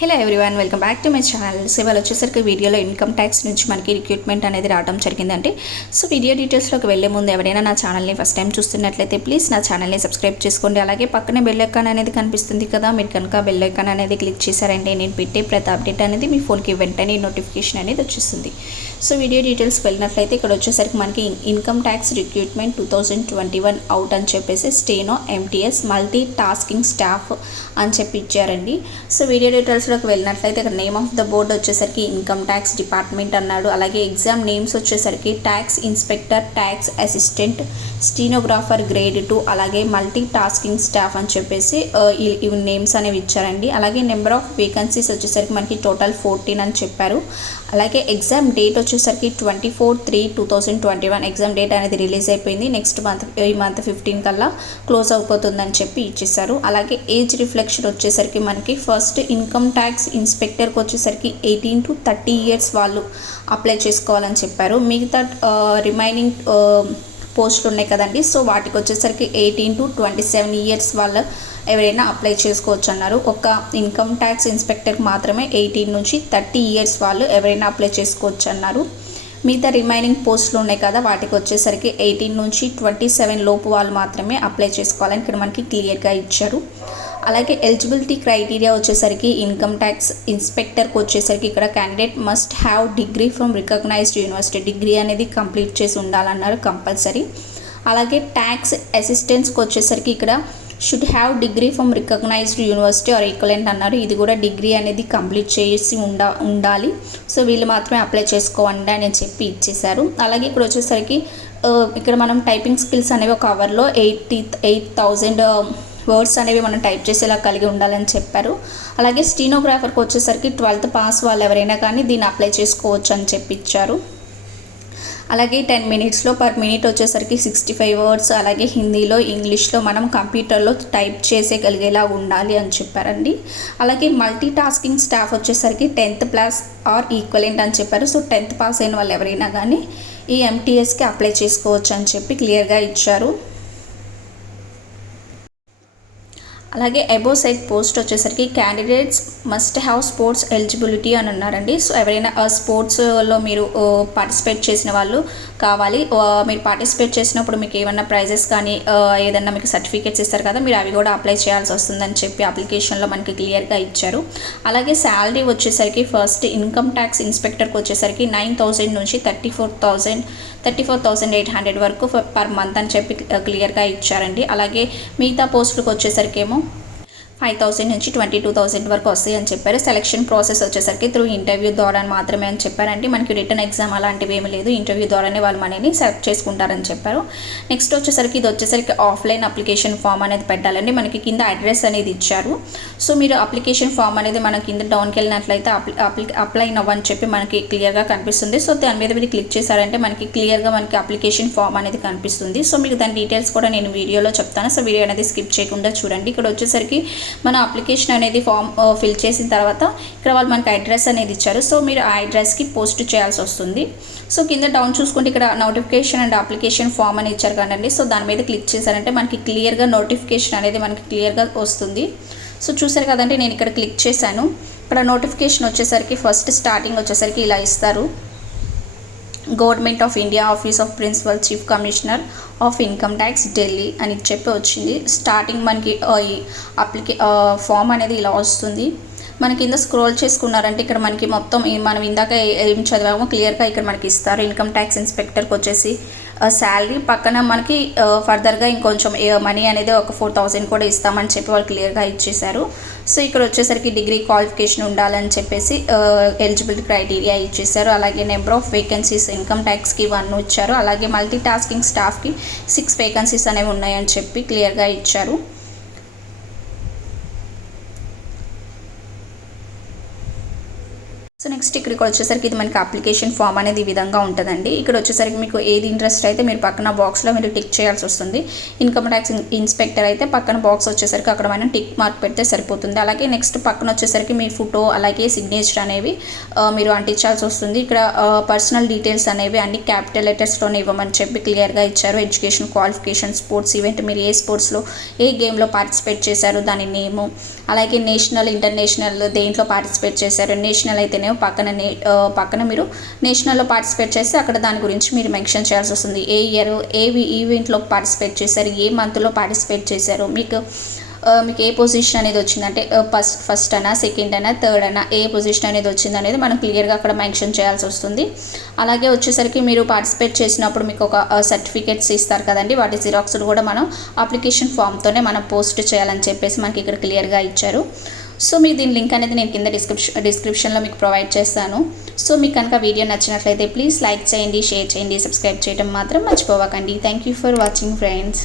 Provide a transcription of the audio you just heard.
Hello everyone, welcome back to my channel. So ఇవాళ వచ్చేసరికి వీడియోలో ఇన్కమ్ ట్యాక్స్ నుంచి మనకి రిక్రూట్మెంట్ అనేది రావడం జరిగిందంటే. సో వీడియో డీటెయిల్స్లోకి వెళ్ళే ముందు ఎవరైనా నా ఛానల్ని ఫస్ట్ టైం చూస్తున్నట్లయితే ప్లీజ్ నా ఛానల్ని సబ్స్క్రైబ్ చేసుకోండి. అలాగే పక్కనే బెల్ ఐకాన్ అనేది కనిపిస్తుంది కదా, మీరు కనుక బెల్ ఐకాన్ అనేది క్లిక్ చేశారంటే నేను పెట్టే ప్రతి అప్డేట్ అనేది మీ ఫోన్కి వెంటనే నోటిఫికేషన్ అనేది వచ్చేస్తుంది. సో వీడియో డీటెయిల్స్కి వెళ్ళినట్లయితే ఇక్కడ వచ్చేసరికి మనకి ఇన్కమ్ ట్యాక్స్ రిక్రూట్మెంట్ 2021 అవుట్ అని చెప్పేసి steno MTS multi tasking staff అని చెప్పి ఇచ్చారండి. సో వీడియో డీటెయిల్స్లోకి వెళ్ళినట్లయితే ఇక్కడ నేమ్ ఆఫ్ ద బోర్డ్ వచ్చేసరికి ఇన్కమ్ ట్యాక్స్ డిపార్ట్మెంట్ అన్నాడు. అలాగే ఎగ్జామ్ నేమ్స్ వచ్చేసరికి tax inspector, tax assistant, stenographer grade 2, అలాగే మల్టీ టాస్కింగ్ స్టాఫ్ అని చెప్పేసి ఇవి నేమ్స్ అనేవి ఇచ్చారండి. అలాగే నెంబర్ ఆఫ్ వేకెన్సీస్ వచ్చేసరికి మనకి టోటల్ 14 అని చెప్పారు. అలాగే ఎగ్జామ్ డేట్ వచ్చేసరికి 24/3/2021 ఎగ్జామ్ డేట్ అనేది రిలీజ్ అయిపోయింది. నెక్స్ట్ మంత్ ఈ మంత్ 15 కల్లా క్లోజ్ అయిపోతుందని చెప్పి ఇచ్చేసారు. అలాగే ఏజ్ రిఫ్లెక్షన్ వచ్చేసరికి మనకి ఫస్ట్ ఇన్కమ్ ట్యాక్స్ ఇన్స్పెక్టర్కి వచ్చేసరికి 18 to 30 ఇయర్స్ వాళ్ళు అప్లై చేసుకోవాలని చెప్పారు. మిగతా రిమైనింగ్ పోస్టులు ఉన్నాయి కదండి, సో వాటికి వచ్చేసరికి 18 to 27 ఇయర్స్ వాళ్ళు ఎవరైనా అప్లై చేసుకోవచ్చు అన్నారు. ఒక ఇన్కమ్ ట్యాక్స్ ఇన్స్పెక్టర్కి మాత్రమే 18 నుంచి 30 ఇయర్స్ వాళ్ళు ఎవరైనా అప్లై చేసుకోవచ్చు అన్నారు. మిగతా రిమైనింగ్ పోస్టులు ఉన్నాయి కదా, వాటికి వచ్చేసరికి 18 నుంచి 27 లోపు వాళ్ళు మాత్రమే అప్లై చేసుకోవాలని ఇక్కడ మనకి క్లియర్గా ఇచ్చారు. అలాగే ఎలిజిబిలిటీ క్రైటీరియా వచ్చేసరికి ఇన్కమ్ ట్యాక్స్ ఇన్స్పెక్టర్కి వచ్చేసరికి ఇక్కడ candidate must have degree from recognised university, degree అనేది కంప్లీట్ చేసి ఉండాలన్నారు కంపల్సరీ. అలాగే ట్యాక్స్ అసిస్టెంట్స్కి వచ్చేసరికి ఇక్కడ should have degree from recognised university or equivalent అన్నారు. ఇది కూడా డిగ్రీ అనేది కంప్లీట్ చేసి ఉండాలి. సో వీళ్ళు మాత్రమే అప్లై చేసుకోండి అని చెప్పి ఇచ్చేశారు. అలాగే ఇక్కడ వచ్చేసరికి ఇక్కడ మనం టైపింగ్ స్కిల్స్ అనేవి ఒక అవర్లో 8,000 వర్డ్స్ అనేవి మనం టైప్ చేసేలా కలిగి ఉండాలని చెప్పారు. అలాగే స్టీనోగ్రాఫర్కి వచ్చేసరికి 12th పాస్ వాళ్ళు ఎవరైనా కానీ దీన్ని అప్లై చేసుకోవచ్చు అని చెప్పి ఇచ్చారు. అలాగే 10 minutesలో పర్ మినిట్ వచ్చేసరికి 65 వర్డ్స్, అలాగే హిందీలో ఇంగ్లీష్లో మనం కంప్యూటర్లో టైప్ చేసేగలిగేలా ఉండాలి అని చెప్పారండి. అలాగే మల్టీ టాస్కింగ్ స్టాఫ్ వచ్చేసరికి 10th ప్లస్ ఆర్ ఈక్వలెంట్ అని చెప్పారు. సో 10th పాస్ అయిన వాళ్ళు ఎవరైనా కానీ ఈ ఎంటీఎస్కి అప్లై చేసుకోవచ్చు అని చెప్పి క్లియర్గా ఇచ్చారు. అలాగే అబోవ్ సైడ్ పోస్ట్ వచ్చేసరికి candidates must have sports eligibility అని అన్నారండి. సో ఎవరైనా స్పోర్ట్స్లో మీరు పార్టిసిపేట్ చేసిన వాళ్ళు కావాలి. మీరు పార్టిసిపేట్ చేసినప్పుడు మీకు ఏమన్నా ప్రైజెస్ కానీ ఏదన్నా మీకు సర్టిఫికేట్స్ ఇస్తారు కదా, మీరు అవి కూడా అప్లై చేయాల్సి వస్తుందని చెప్పి అప్లికేషన్లో మనకి క్లియర్గా ఇచ్చారు. అలాగే శాలరీ వచ్చేసరికి ఫస్ట్ ఇన్కమ్ ట్యాక్స్ ఇన్స్పెక్టర్కి వచ్చేసరికి 9,000 నుంచి 34,800 వరకు పర్ మంత్ అని చెప్పి క్లియర్గా ఇచ్చారండి. అలాగే మిగతా పోస్టులకు వచ్చేసరికి ఏమో 5,000 నుంచి 22,000 వరకు వస్తాయి అని చెప్పారు. సెలక్షన్ ప్రాసెస్ వచ్చేసరికి త్రూ ఇంటర్వ్యూ ద్వారా మాత్రమే అని చెప్పారంటే మనకి రిటర్న్ ఎగ్జామ్ అలాంటివి ఏమీ లేదు, ఇంటర్వ్యూ ద్వారానే వాళ్ళు మనని సెలెక్ట్ చేసుకుంటారని చెప్పారు. నెక్స్ట్ వచ్చేసరికి ఇది వచ్చేసరికి ఆఫ్లైన్ అప్లికేషన్ ఫామ్ అనేది పెట్టాలండి. మనకి కింద అడ్రస్ అనేది ఇచ్చారు. సో మీరు అప్లికేషన్ ఫామ్ అనేది మన కింద డౌన్కి వెళ్ళినట్లయితే అప్లై నవ్వని చెప్పి మనకి క్లియర్గా కనిపిస్తుంది. సో దాని మీద మీరు క్లిక్ చేశారంటే మనకి క్లియర్గా మనకి అప్లికేషన్ ఫామ్ అనేది కనిపిస్తుంది. సో మీకు దాని డీటెయిల్స్ కూడా నేను వీడియోలో చెప్తాను. సో వీడియో అనేది స్కిప్ చేయకుండా చూడండి. ఇక్కడ వచ్చేసరికి మన అప్లికేషన్ అనేది ఫామ్ ఫిల్ చేసిన తర్వాత ఇక్కడ వాళ్ళు మనకి అడ్రస్ అనేది ఇచ్చారు. సో మీరు ఆ అడ్రస్కి పోస్ట్ చేయాల్సి వస్తుంది. సో కింద డౌన్ చూసుకుంటే ఇక్కడ నోటిఫికేషన్ అండ్ అప్లికేషన్ ఫామ్ అని ఇచ్చారు కదండి. సో దాని మీద క్లిక్ చేశారంటే మనకి క్లియర్గా నోటిఫికేషన్ అనేది మనకి క్లియర్గా వస్తుంది. సో చూసారు కదండి, నేను ఇక్కడ క్లిక్ చేశాను. ఇక్కడ నోటిఫికేషన్ వచ్చేసరికి ఫస్ట్ స్టార్టింగ్ వచ్చేసరికి ఇలా ఇస్తారు. Government of India, office of principal chief commissioner of income tax Delhi అని చెప్పి వచ్చింది. స్టార్టింగ్ మనకి ఫామ్ అనేది ఇలా వస్తుంది. మన కింద స్క్రోల్ చేసుకున్నారంటే ఇక్కడ మనకి మొత్తం మనం ఇందాక ఏం చదివామో క్లియర్గా ఇక్కడ మనకి ఇస్తారు. ఇన్కమ్ ట్యాక్స్ ఇన్స్పెక్టర్కి వచ్చేసి శాలరీ పక్కన మనకి ఫర్దర్గా ఇంకొంచెం మనీ అనేది ఒక 4,000 కూడా ఇస్తామని చెప్పి వాళ్ళు క్లియర్గా ఇచ్చేశారు. సో ఇక్కడ వచ్చేసరికి డిగ్రీ క్వాలిఫికేషన్ ఉండాలని చెప్పేసి ఎలిజిబిలిటీ క్రైటీరియా ఇచ్చేసారు. అలాగే నెంబర్ ఆఫ్ వేకెన్సీస్ ఇన్కమ్ ట్యాక్స్కి 1 ఇచ్చారు. అలాగే మల్టీ టాస్కింగ్ స్టాఫ్కి 6 వేకెన్సీస్ అనేవి ఉన్నాయని చెప్పి క్లియర్గా ఇచ్చారు. సో నెక్స్ట్ ఇక్కడికి వచ్చేసరికి ఇది మనకి అప్లికేషన్ ఫామ్ అనేది ఈ విధంగా ఉంటుందండి. ఇక్కడ వచ్చేసరికి మీకు ఏది ఇంట్రెస్ట్ అయితే మీరు పక్కన బాక్స్లో మీరు టిక్ చేయాల్సి వస్తుంది. ఇన్కమ్ ట్యాక్స్ ఇన్స్పెక్టర్ అయితే పక్కన బాక్స్ వచ్చేసరికి అక్కడ మనం టిక్ మార్క్ పెడితే సరిపోతుంది. అలాగే నెక్స్ట్ పక్కన వచ్చేసరికి మీ ఫోటో అలాగే సిగ్నేచర్ అనేవి మీరు అంటించాల్సి వస్తుంది. ఇక్కడ పర్సనల్ డీటెయిల్స్ అనేవి అన్ని క్యాపిటల్ లెటర్స్లోనే ఇవ్వమని చెప్పి క్లియర్గా ఇచ్చారు. ఎడ్యుకేషన్, క్వాలిఫికేషన్, స్పోర్ట్స్ ఈవెంట్, మీరు ఏ స్పోర్ట్స్లో ఏ గేమ్లో పార్టిసిపేట్ చేశారు దాని నేము, అలాగే నేషనల్, ఇంటర్నేషనల్ దేంట్లో పార్టిసిపేట్ చేశారు. నేషనల్ అయితేనే పక్కన మీరు నేషనల్లో పార్టిసిపేట్ చేస్తే అక్కడ దాని గురించి మీరు మెన్షన్ చేయాల్సి వస్తుంది. ఏ ఇయర్ ఏ ఈవెంట్లో పార్టిసిపేట్ చేశారు, ఏ మంత్లో పార్టిసిపేట్ చేశారు, మీకు ఏ పొజిషన్ అనేది వచ్చిందంటే ఫస్ట్ అయినా, సెకండ్ అయినా, థర్డ్ అయినా ఏ పొజిషన్ అనేది వచ్చింది అనేది మనం క్లియర్గా అక్కడ మెన్షన్ చేయాల్సి వస్తుంది. అలాగే వచ్చేసరికి మీరు పార్టిసిపేట్ చేసినప్పుడు మీకు ఒక సర్టిఫికేట్స్ ఇస్తారు కదండి, వాటి జిరాక్స్లు కూడా మనం అప్లికేషన్ ఫామ్తోనే మనం పోస్ట్ చేయాలని చెప్పేసి మనకి ఇక్కడ క్లియర్గా ఇచ్చారు. సో మీకు దీని లింక్ అనేది నేను కింద డిస్క్రిప్షన్లో మీకు ప్రొవైడ్ చేస్తాను. సో మీకు కనుక వీడియో నచ్చినట్లయితే ప్లీజ్ లైక్ చేయండి, షేర్ చేయండి, సబ్స్క్రైబ్ చేయడం మాత్రం మర్చిపోవకండి. Thank you for watching friends.